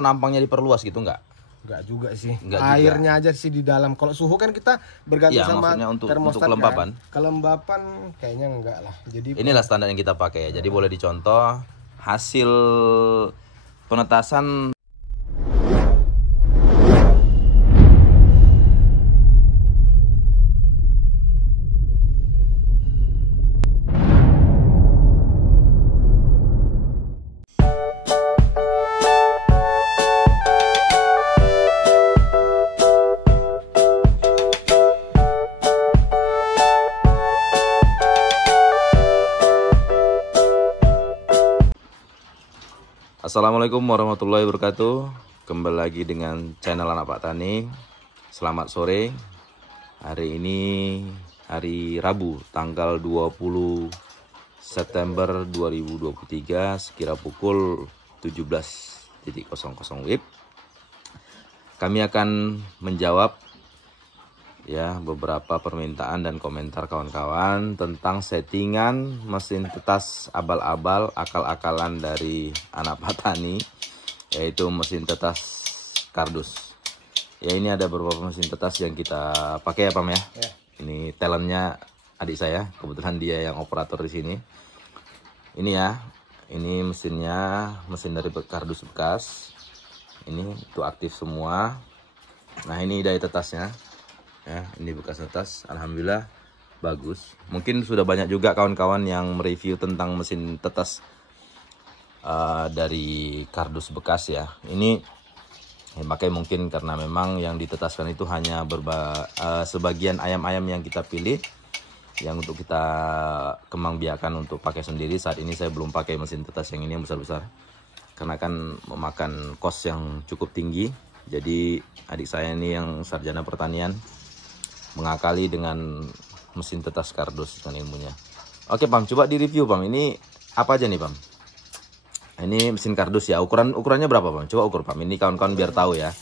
nampangnya diperluas gitu enggak? Enggak juga sih. Enggak Airnya aja sih di dalam. Kalau suhu kan kita bergantung iya, sama untuk termostat kelembapan. Kan? Kelembapan kayaknya enggak lah. Jadi inilah standar yang kita pakai ya. Jadi boleh dicontoh hasil penetasan. Assalamualaikum warahmatullahi wabarakatuh. Kembali lagi dengan channel Anak Pak Tani. Selamat sore. Hari ini hari Rabu tanggal 20 September 2023 sekira pukul 17.00 WIB. Kami akan menjawab ya beberapa permintaan dan komentar kawan-kawan tentang settingan mesin tetas abal-abal akal-akalan dari Anak Petani, yaitu mesin tetas kardus. Ya, ini ada beberapa mesin tetas yang kita pakai ya Pam ya. Ini talentnya adik saya, kebetulan dia yang operator di sini. Ini ya, ini mesinnya, mesin dari kardus bekas. Ini itu aktif semua. Nah, ini daya tetasnya. Ya, ini bekas tetas, alhamdulillah bagus. Mungkin sudah banyak juga kawan-kawan yang mereview tentang mesin tetas dari kardus bekas ya. Ini pakai mungkin karena memang yang ditetaskan itu hanya sebagian ayam-ayam yang kita pilih, yang untuk kita kembang biakan untuk pakai sendiri. Saat ini saya belum pakai mesin tetas yang ini yang besar-besar, karena kan memakan kos yang cukup tinggi. Jadi adik saya ini yang sarjana pertanian mengakali dengan mesin tetas kardus dengan ilmunya. Oke Pam, coba di review Pam. Ini apa aja nih Pam? Ini mesin kardus ya. Ukurannya berapa Pam? Coba ukur Pam. Ini kawan-kawan biar tahu ya.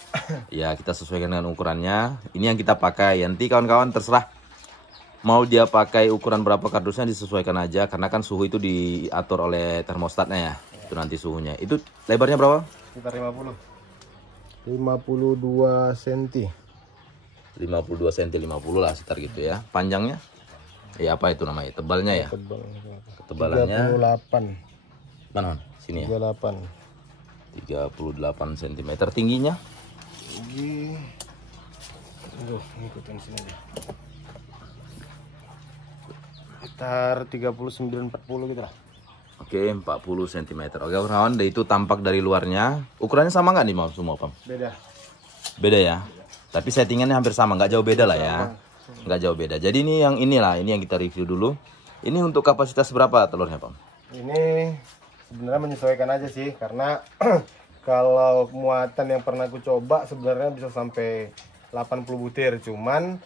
Ya, kita sesuaikan dengan ukurannya. Ini yang kita pakai. Nanti kawan-kawan terserah mau dia pakai ukuran berapa kardusnya, disesuaikan aja, karena kan suhu itu diatur oleh termostatnya ya. Itu nanti suhunya. Itu lebarnya berapa? sekitar 52 cm. 52 cm, 50 lah sekitar gitu ya. Panjangnya ya apa itu namanya, tebalnya ya, ketebalannya 38. mana sini ya, 38 cm. Tingginya Tinggi, ngikutin sini aja, sekitar 39-40 gitu lah. Oke, 40 cm. Oke kawan, itu tampak dari luarnya. Ukurannya sama nggak nih mau semua Pam? Beda ya, tapi settingannya hampir sama, nggak jauh beda lah ya, nggak jauh beda. Jadi ini yang yang kita review dulu. Ini untuk kapasitas berapa telurnya Pam? Ini sebenarnya menyesuaikan aja sih, karena kalau muatan yang pernah aku coba sebenarnya bisa sampai 80 butir, cuman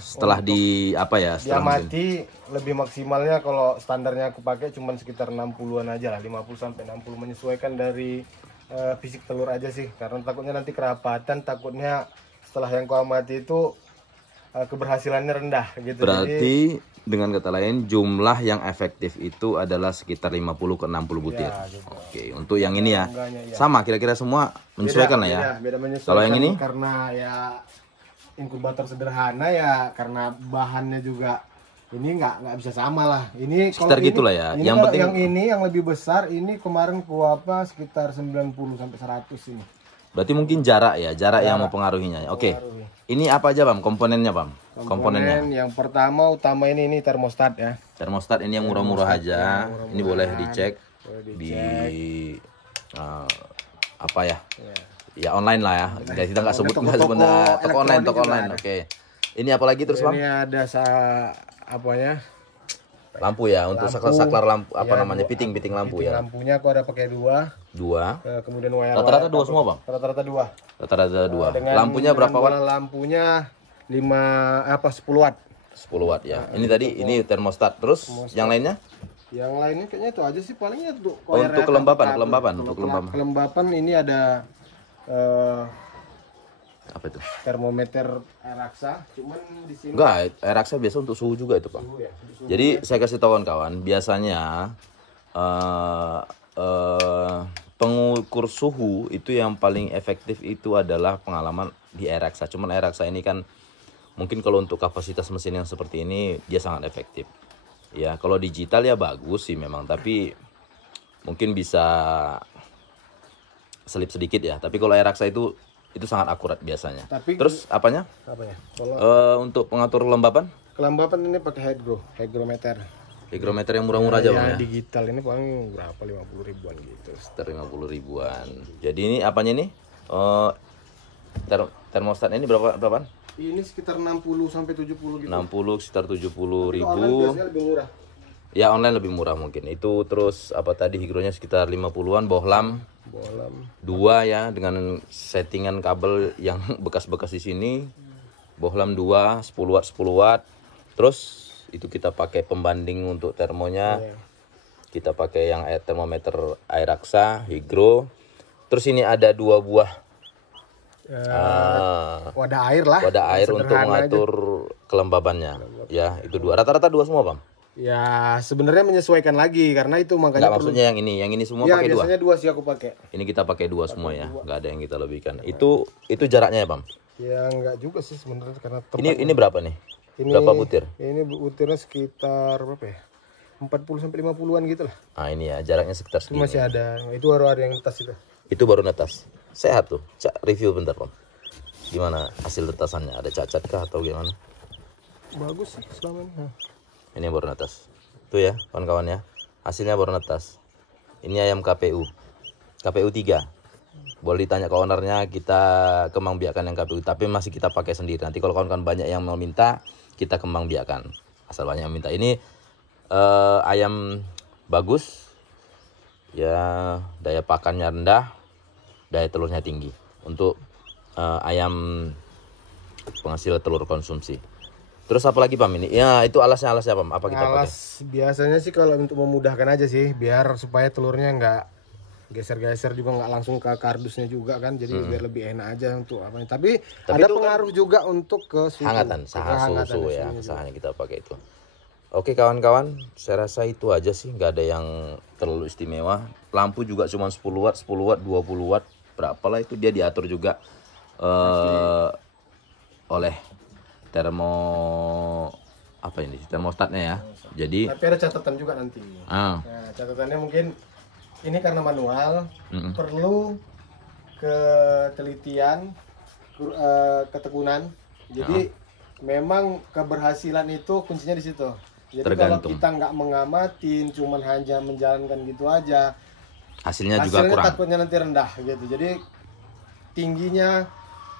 setelah di apa ya, dia mati lebih maksimalnya kalau standarnya aku pakai cuman sekitar 60-an aja lah, 50 sampai 60, menyesuaikan dari fisik telur aja sih, karena takutnya nanti kerapatan, takutnya setelah yang kau amati itu keberhasilannya rendah gitu. Berarti dengan kata lain jumlah yang efektif itu adalah sekitar 50 ke 60 butir ya, gitu. Oke, untuk yang ini ya sama kira-kira semua menyesuaikan lah ya. Beda menyesuaikan. Kalau yang ini karena ya inkubator sederhana ya, karena bahannya juga ini nggak bisa sama lah. Ini sekitar gitulah ya. Ini yang penting yang ini yang lebih besar ini kemarin kuapa sekitar 90 sampai 100 ini. Berarti mungkin jarak ya, jarak yang mempengaruhinya. Oke. Ini apa aja Bang komponennya Bang? Komponennya. Yang pertama utama ini termostat ya. Termostat ini yang murah-murah aja. Ini boleh dicek di apa ya? Ya online lah ya. Kita nggak sebut toko online. Oke. Ini apa lagi terus Bang? Ini ada lampu ya, untuk saklar lampu apa ya, namanya, piting lampu ya. Lampunya aku ada pakai dua. Kemudian wire. Rata-rata dua semua Bang? Rata-rata dua. Lampunya berapa watt? Lampunya 10 watt. 10 watt ya. Ini tadi ini termostat. Terus yang lainnya? Yang lainnya kayaknya itu aja sih, palingnya untuk kelembapan ini ada apa itu? Termometer Airaxa, cuman di sini enggak, Airaxa biasa untuk suhu juga itu Pak. Jadi saya kasih tahu kawan-kawan, biasanya pengukur suhu itu yang paling efektif itu adalah pengalaman di air raksa. Cuman air raksa ini kan mungkin kalau untuk kapasitas mesin yang seperti ini dia sangat efektif. Ya, kalau digital ya bagus sih memang, tapi mungkin bisa selip sedikit ya. Tapi kalau air raksa itu sangat akurat biasanya. Tapi terus apanya? Apanya? Kalau Untuk pengatur kelembapan? kelembapan ini pakai hygrometer. Hygrometer yang murah-murah aja Bang ya. Digital ini paling berapa, 50 ribuan gitu. Sekitar 50 ribuan. Jadi ini apanya nih? Termostatnya ini berapaan? Ini sekitar 60 sampai 70 gitu. 60 sekitar 70 Online ribu. biasanya lebih murah. Ya online lebih murah mungkin. Itu terus apa tadi higronya sekitar 50-an, bohlam Bohlam. 2 ya dengan settingan kabel yang bekas-bekas di sini. Bohlam 2, 10 watt 10 watt. Terus itu kita pakai pembanding untuk termonya. Kita pakai yang termometer air raksa, higro. Terus ini ada 2 buah Wadah air lah. wadah air untuk Sederhana mengatur kelembabannya. Ya, itu 2. Rata-rata 2 semua, Bang. Ya sebenarnya menyesuaikan lagi karena itu makanya Enggak, maksudnya yang ini semua ya, pakai 2. biasanya 2 sih aku pakai. Ini kita pakai 2 semua ya, nggak ada yang kita lebihkan. Itu jaraknya ya, Bang? Ya enggak juga sih sebenarnya karena Ini berapa nih? ini, Berapa butir? Ini butirnya sekitar berapa ya? 40 sampai 50-an gitu lah. Ah, ini ya, jaraknya sekitar Itu segini. masih ada. Itu baru ada yang tas itu. Itu baru netas. Sehat tuh. Review bentar, Bang. Gimana hasil netasannya? Ada cacat kah atau gimana? Bagus sih selama ini. Nah. Ini yang baru netas. Tuh ya, kawan-kawan ya. Hasilnya baru netas. Ini ayam KPU. KPU 3. Boleh ditanya ke ownernya, kita kembang biakan yang KPU, tapi masih kita pakai sendiri. Nanti kalau kawan-kawan banyak yang mau minta, kita kembang biakan. Asal banyak yang minta. Ini ayam bagus. Ya, daya pakannya rendah, daya telurnya tinggi. Untuk ayam penghasil telur konsumsi. Terus apa lagi, Pam, ini? Ya, itu alasnya Pam. Apa kita pakai? Alas biasanya sih kalau untuk memudahkan aja sih, biar supaya telurnya nggak geser-geser juga, nggak langsung ke kardusnya juga kan, jadi biar lebih enak aja untuk apa. Tapi ada itu pengaruh juga untuk ke suhu. Hangatan, saha Kehangatan susu ya, suhunya juga. sahanya kita pakai itu. Oke kawan-kawan, saya rasa itu aja sih, nggak ada yang terlalu istimewa. Lampu juga cuma 10 watt, 10 watt, 20 watt, berapalah itu dia diatur juga oleh termostatnya ya. Jadi Tapi ada catatan juga nanti. ah, Nah, catatannya mungkin ini karena manual, perlu ketelitian, ketekunan. Jadi memang keberhasilan itu kuncinya di situ. Jadi Tergantung. kalau kita nggak mengamatin, cuman hanya menjalankan gitu aja, hasilnya juga hasilnya kurang. takutnya nanti rendah gitu. Jadi tingginya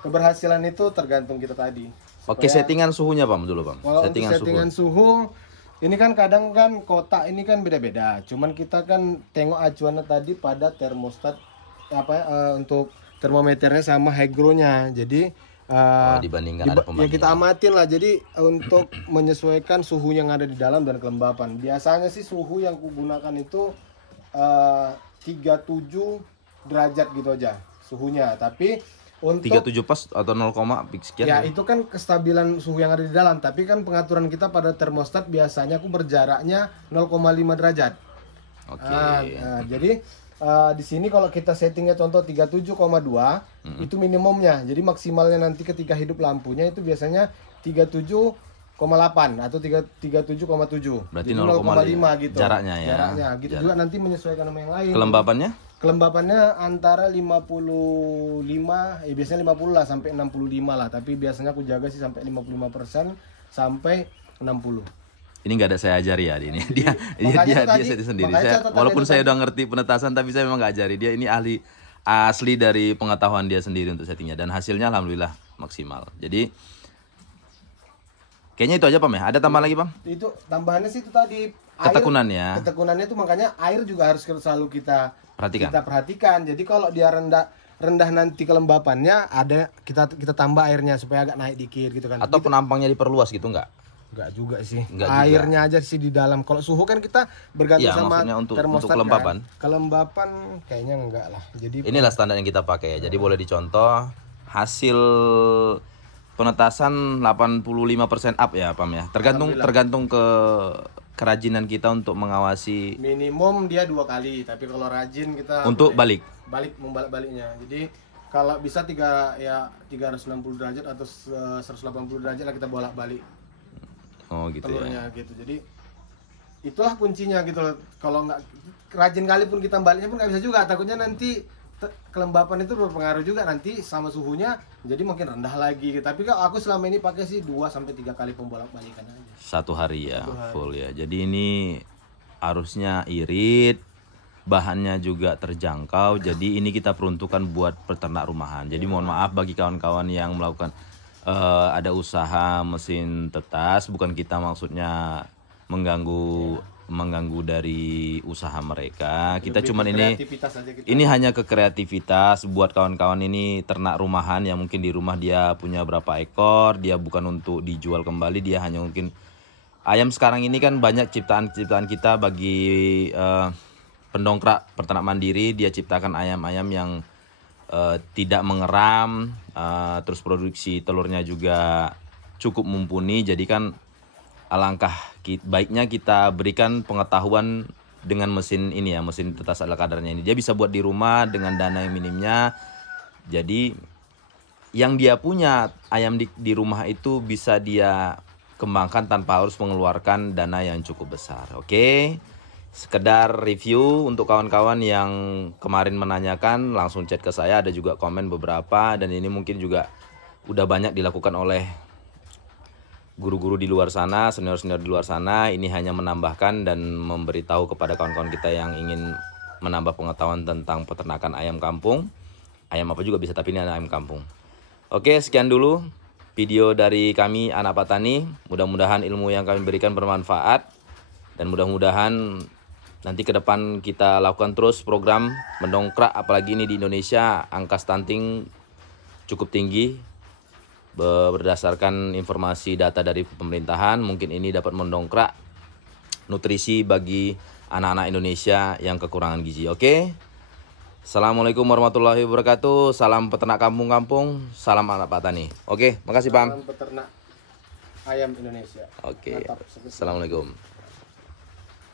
keberhasilan itu tergantung kita tadi. Oke, settingan suhunya Pam dulu Pam. Kalau untuk Settingan suhu. settingan suhu, ini kan kadang kan kotak ini kan beda-beda. Cuman kita kan tengok acuannya tadi pada termostat untuk termometernya sama hygronya. Jadi Dibandingkan ada ya pembandingan. kita amatin lah. Jadi untuk menyesuaikan suhu yang ada di dalam dan kelembapan. Biasanya sih suhu yang kugunakan itu 37 derajat gitu aja suhunya. Tapi untuk 37 pas atau 0, sekian. ya itu kan kestabilan suhu yang ada di dalam, tapi kan pengaturan kita pada termostat biasanya aku berjaraknya 0,5 derajat. Oke. Jadi di sini kalau kita settingnya contoh 37,2 itu minimumnya. Jadi maksimalnya nanti ketika hidup lampunya itu biasanya 37,8 atau 37,7. Berarti Jadi 0,5 gitu. jaraknya ya. Jaraknya gitu juga nanti menyesuaikan sama yang lain. Kelembapannya? Kelembapannya antara 55, biasanya 50 lah sampai 65 lah. Tapi biasanya aku jaga sih sampai 55% sampai 60. Ini nggak ada saya ajari ya ini. Dia setting sendiri. makanya Walaupun catatannya saya udah ngerti penetasan, tapi saya memang nggak ajari dia. Ini ahli asli dari pengetahuan dia sendiri untuk settingnya, dan hasilnya alhamdulillah maksimal. Jadi kayaknya itu aja Pam ya. Ada tambahan lagi Pam? Itu tambahannya sih itu tadi Ketekunannya. Ketekunannya itu makanya air juga harus selalu kita Perhatikan. perhatikan. Jadi kalau dia rendah nanti kelembapannya ada kita tambah airnya supaya agak naik dikit gitu kan. Atau penampangnya diperluas gitu nggak? Enggak juga sih. Enggak juga. Airnya aja sih di dalam. Kalau suhu kan kita bergantung Iya, sama maksudnya untuk termostat kelembapan. kan. Kelembapan kayaknya enggak lah. Jadi Inilah standar yang kita pakai ya. Jadi boleh dicontoh hasil penetasan 85% up ya Pam ya. Tergantung ke kerajinan kita untuk mengawasi Minimum dia 2 kali, tapi kalau rajin kita untuk boleh balik? membalak-baliknya. Jadi kalau bisa 360 derajat atau 180 derajat lah kita bolak-balik Oh gitu ya. telurnya gitu. Jadi itulah kuncinya gitu loh. Kalau nggak rajin kali pun kita baliknya pun nggak bisa juga. Takutnya nanti kelembapan itu berpengaruh juga nanti sama suhunya, jadi makin rendah lagi. Tapi kalau aku selama ini pakai sih 2 sampai 3 kali pembolak-balikan aja. 1 hari ya, 1 hari. full ya. Jadi ini arusnya irit, bahannya juga terjangkau. Jadi ini kita peruntukan buat peternak rumahan. Jadi mohon maaf bagi kawan-kawan yang melakukan ada usaha mesin tetas, bukan kita maksudnya mengganggu dari usaha mereka. Kita Lebih cuman ke ini kreativitas aja kita. ini hanya ke kreativitas buat kawan-kawan ini ternak rumahan yang mungkin di rumah dia punya berapa ekor, dia bukan untuk dijual kembali, dia hanya mungkin ayam sekarang ini kan banyak ciptaan-ciptaan kita bagi pendongkrak peternak mandiri, dia ciptakan ayam-ayam yang tidak mengeram, terus produksi telurnya juga cukup mumpuni. Jadi kan alangkah baiknya kita berikan pengetahuan dengan mesin ini ya, mesin tetas ala kadarnya ini. Dia bisa buat di rumah dengan dana yang minimnya. Jadi yang dia punya ayam di rumah itu bisa dia kembangkan tanpa harus mengeluarkan dana yang cukup besar. Oke. Sekedar review untuk kawan-kawan yang kemarin menanyakan, langsung chat ke saya, ada juga komen beberapa, dan ini mungkin juga udah banyak dilakukan oleh guru-guru di luar sana, senior-senior di luar sana. Ini hanya menambahkan dan memberitahu kepada kawan-kawan kita yang ingin menambah pengetahuan tentang peternakan ayam kampung. Ayam apa juga bisa, tapi ini ayam kampung. Oke, sekian dulu video dari kami Anak Patani. Mudah-mudahan ilmu yang kami berikan bermanfaat, dan mudah-mudahan nanti ke depan kita lakukan terus program mendongkrak, apalagi ini di Indonesia angka stunting cukup tinggi. Berdasarkan informasi data dari pemerintahan, mungkin ini dapat mendongkrak nutrisi bagi anak-anak Indonesia yang kekurangan gizi. Oke. Assalamualaikum warahmatullahi wabarakatuh. Salam peternak kampung-kampung, salam Anak Patani. Oke, makasih Pam. Salam peternak ayam Indonesia. Oke. Mantap. Assalamualaikum.